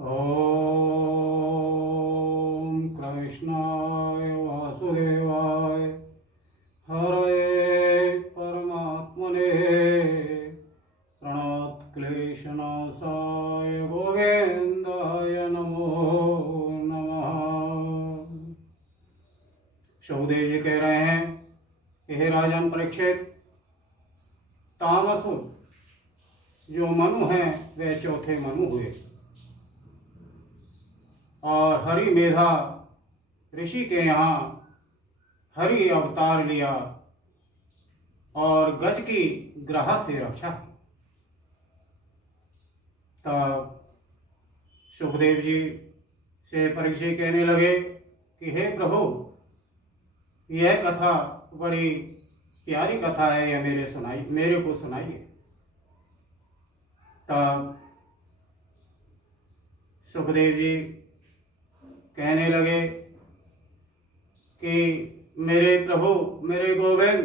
ॐ कृष्णाय वासुदेवाय हरये परमात्मने प्रणतक्लेशनाशाय गोविन्दाय नमो नमः। सुखदेव जी कह रहे हैं कि हे राजन परीक्षित, तामसु जो मनु हैं वे चौथे मनु हुए और हरि मेधा ऋषि के यहाँ हरि अवतार लिया और गज की ग्रह से रक्षा की। तब सुखदेव जी से परीक्षित कहने लगे कि हे प्रभु, यह कथा बड़ी प्यारी कथा है, यह मेरे को सुनाइए। तब सुखदेव जी कहने लगे कि मेरे प्रभु, मेरे गोविंद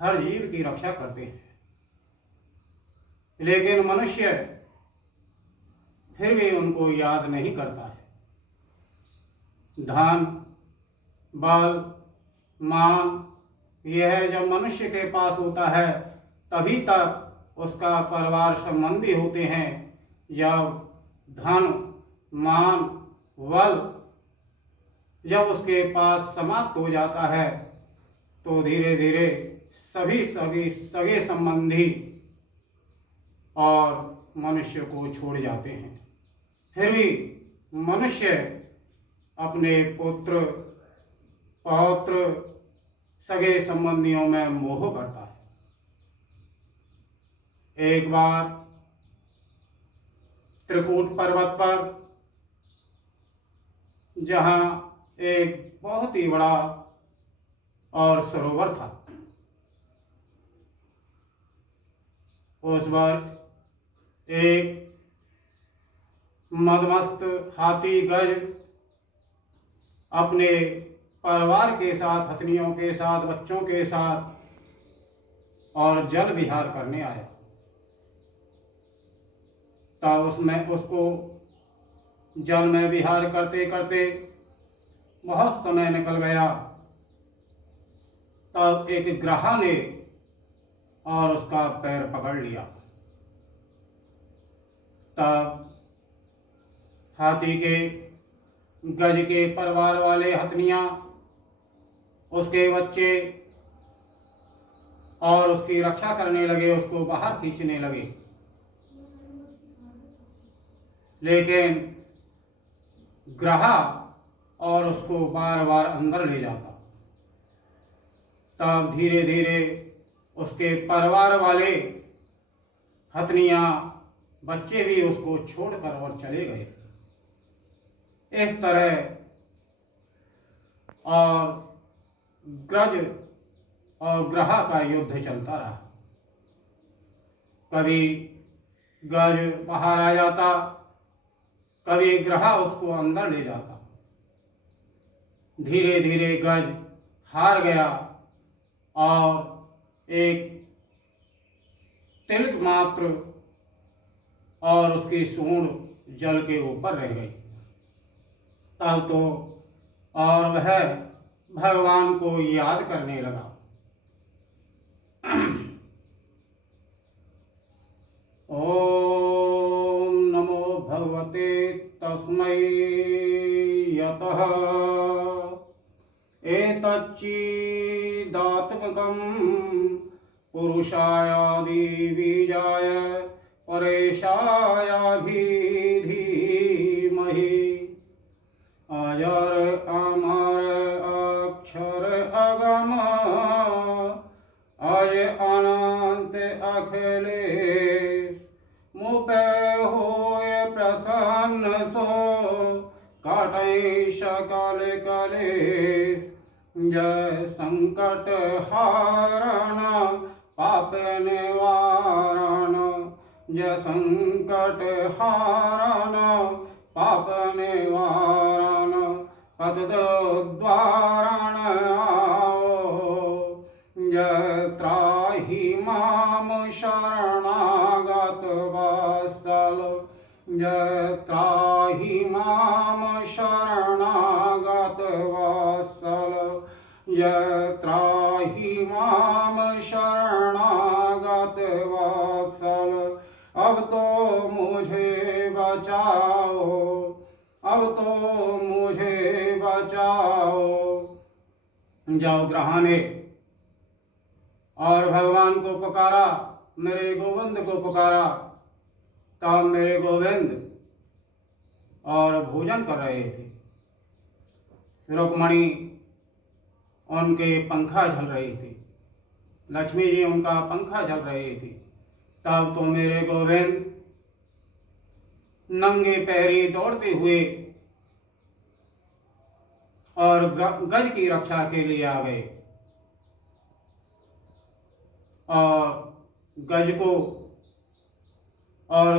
हर जीव की रक्षा करते हैं, लेकिन मनुष्य फिर भी उनको याद नहीं करता है। धन, बल, मान, यह जब मनुष्य के पास होता है तभी तक उसका परिवार संबंधी होते हैं। जब धन, मान, बल जब उसके पास समाप्त हो जाता है तो धीरे धीरे सभी सगे संबंधी और मनुष्य को छोड़ जाते हैं। फिर भी मनुष्य अपने पुत्र, पौत्र, सगे संबंधियों में मोह करता है। एक बार त्रिकूट पर्वत पर, जहाँ एक बहुत ही बड़ा और सरोवर था, उस पर एक मदमस्त हाथी गज अपने परिवार के साथ, हथनियों के साथ, बच्चों के साथ और जल विहार करने आया। तब उसको जल में विहार करते करते बहुत समय निकल गया। तब एक ग्रहा ने और उसका पैर पकड़ लिया। तब हाथी के गज के परिवार वाले हथनियां, उसके बच्चे और उसकी रक्षा करने लगे, उसको बाहर खींचने लगे, लेकिन ग्रहा और उसको बार बार अंदर ले जाता। तब धीरे धीरे उसके परिवार वाले हथनियां, बच्चे भी उसको छोड़कर और चले गए। इस तरह और गज और ग्रहा का युद्ध चलता रहा। कभी गज बाहर आ जाता, कभी ग्रहा उसको अंदर ले जाता। धीरे धीरे गज हार गया और एक तिलक मात्र और उसकी सूंड जल के ऊपर रह गई। तब तो और वह भगवान को याद करने लगा। ओम नमो भगवते तस्मै यतः एतच्चिदात्मकं पुरुषायादि बीजाय परेशायाभिधीमहि अजर अमर अक्षर अगम अज अनंत अखिलेश मुपे होय प्रसन्न सो काटै सकल कलेश जय संकट हारण पाप निवारण जय संकट हारण पाप निवारण पतद्वारण आओ जय त्राहि माम शरणागत वत्सल जय त्राहि माम शरणागत वत्सल, जय त्राहि माम शरणागत वत्सल। अब तो मुझे बचाओ, अब तो मुझे बचाओ। जब ग्रह ने और भगवान को पुकारा, मेरे गोविंद को पुकारा, तब मेरे गोविंद और भोजन कर रहे थे। रुक्मणी उनके पंखा झल रही थी, लक्ष्मी जी उनका पंखा झल रही थी। तब तो मेरे गोविंद नंगे पैरी दौड़ते हुए और गज की रक्षा के लिए आ गए और गज को और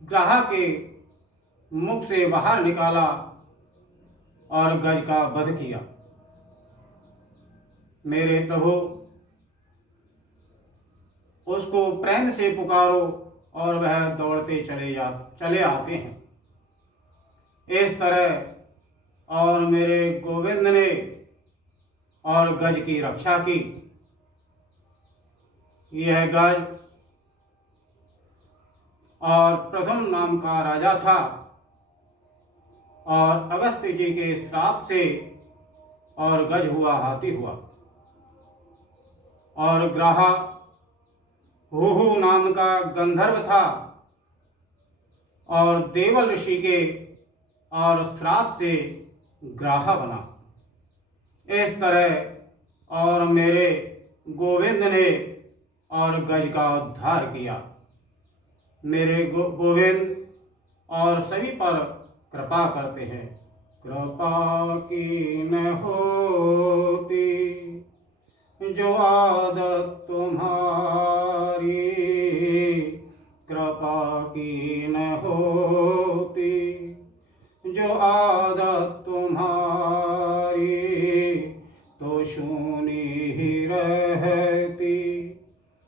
ग्राह के मुख से बाहर निकाला और गज का वध किया। मेरे प्रभु, उसको प्रेम से पुकारो और वह दौड़ते चले आते हैं। इस तरह और मेरे गोविंद ने और गज की रक्षा की। यह गज और प्रथम नाम का राजा था और अगस्त्य जी के श्राप से और गज हुआ हाथी हुआ। और ग्राहा हुहु नाम का गंधर्व था और देवल ऋषि के और श्राप से ग्राहा बना। इस तरह और मेरे गोविंद ने और गज का उद्धार किया। मेरे गोविंद और सभी पर कृपा करते हैं। कृपा की न होती जो आदत तुम्हारी, कृपा की न होती जो आदत तुम्हारी, तो शूनी ही रहती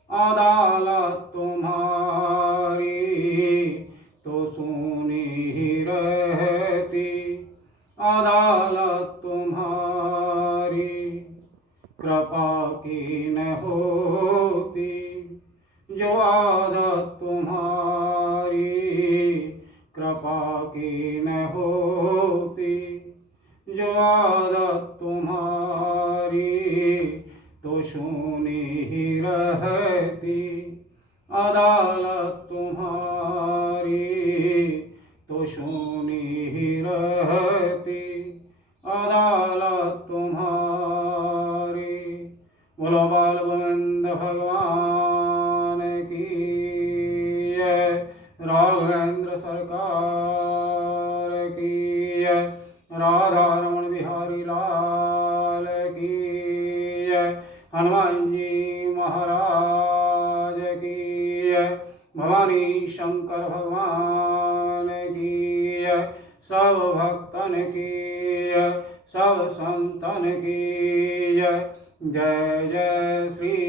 अदालत तुम्हारी, तो सूनी ही रहती अदालत तुम्हारी। कृपा की न होती जो आदत तुम्हारी, कृपा की न होती जो आदत तुम्हारी, तो शूनी ही रहती अदालत तुम्हारी, तो शूनी ही रहती अदालत तुम्हारी। बोलो बाल गोविंद भगवान की जय, राघवेंद्र सरकार की जय, राधा रमण बिहारी लाल की जय, हनुमान जी महाराज की जय, भवानी शंकर भगवान की जय, सब भक्तन की जय, सब संतन की जय। जय जय श्री